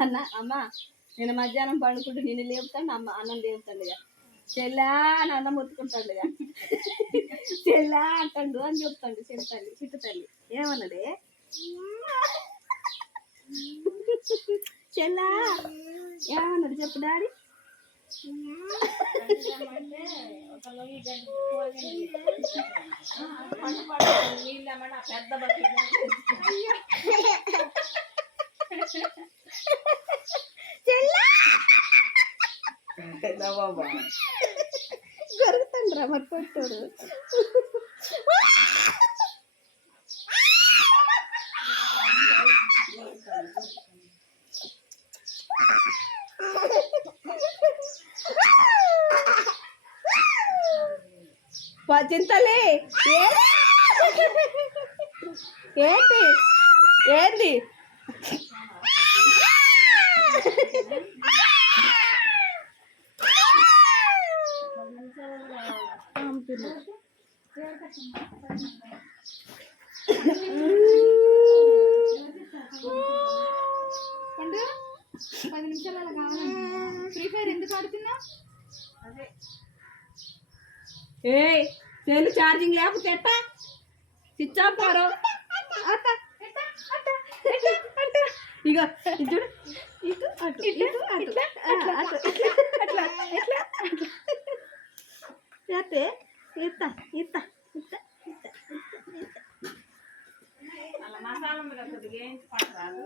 అన్న అమ్మ నేను మధ్యాహ్నం పండుకుంటే నిన్ను లేపుతాను అమ్మ అన్నం లేపుతాడు ఇక చెల్లా అని అన్నం మొత్తుకుంటాడు ఇక చెల్లా అంటాడు అని చెప్తాడు చిట్టు తల్లి ఏమన్నాడే చెల్లా ఏమన్నాడు చెప్పు డాడీ జరుగుతుండ్రా మరి కొట్టాడు చింతలే ఏంటి ఏంది పండు 10 నిమిషాలు అలా కావాలండి ఫ్రీ ఫైర్ ఎందుకు ఆడుతున్నా అదే ఏ సెల్ ఛార్జింగ్ లేకపోతే ఎట్టా స్విచ్ ఆఫ్ పోరు ఇక ఇటు ఇటు అటు ఇటు అటు అట్లా చేస్తే ఇత్తా ఇత్తా ఇత్తా ఇత్తా మసాలా మీద కొద్దిగా ఏంటి పట్టరాదు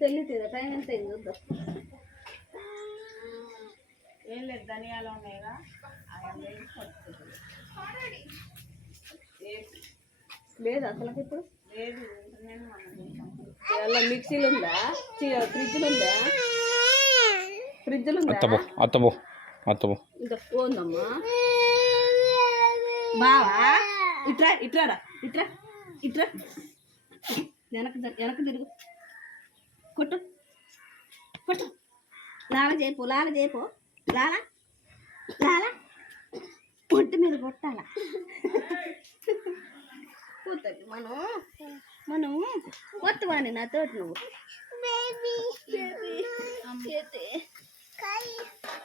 తెలియదు టైం ఎంత అయింది చూద్దాం ఏం లేదు ధనియాలు ఉన్నాయిగా లేదు అసలు ఇప్పుడు లేదు మిక్సీలు ఉందా ఫ్రిడ్జ్లు ఉందా ఇంకా పోందమ్మా బావా ఇట్రారా ఇట్రా వెనక తిరుగు కొట్టు లాల చేయపు లాల పొట్టు మీద కొట్టాల పోతుంది మనం కొత్తవాణి నాతోటి నువ్వు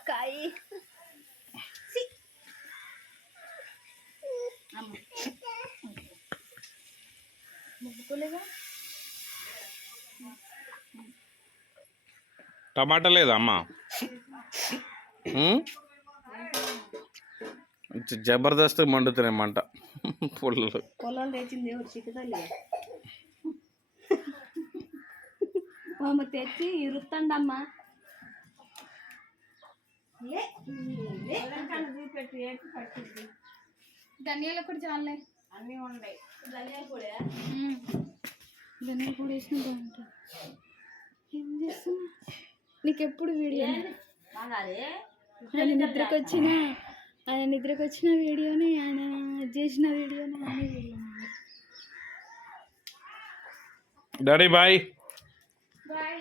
కాయ ముగ్గులేగా టమాటా లేదా అమ్మా జబర్దస్త్ మండుతున్నాయి మంట పొలాలు తెచ్చింది ఎవరు చిక్కుతలే అమ్మ తెచ్చి ఇరుత్తండమ్మా ధనియాలు కూడా చాలే అన్నీ ఉన్నాయి ధనియాలు కూడా వేసిన బాగుంటుంది ఏం చేస్తున్నా నీకు ఎప్పుడు వీడియో ఆయన నిద్రకు వచ్చిన వీడియోని ఆయన చేసిన వీడియోని అన్ని వీడియో డాడీ బాయ్ బాయ్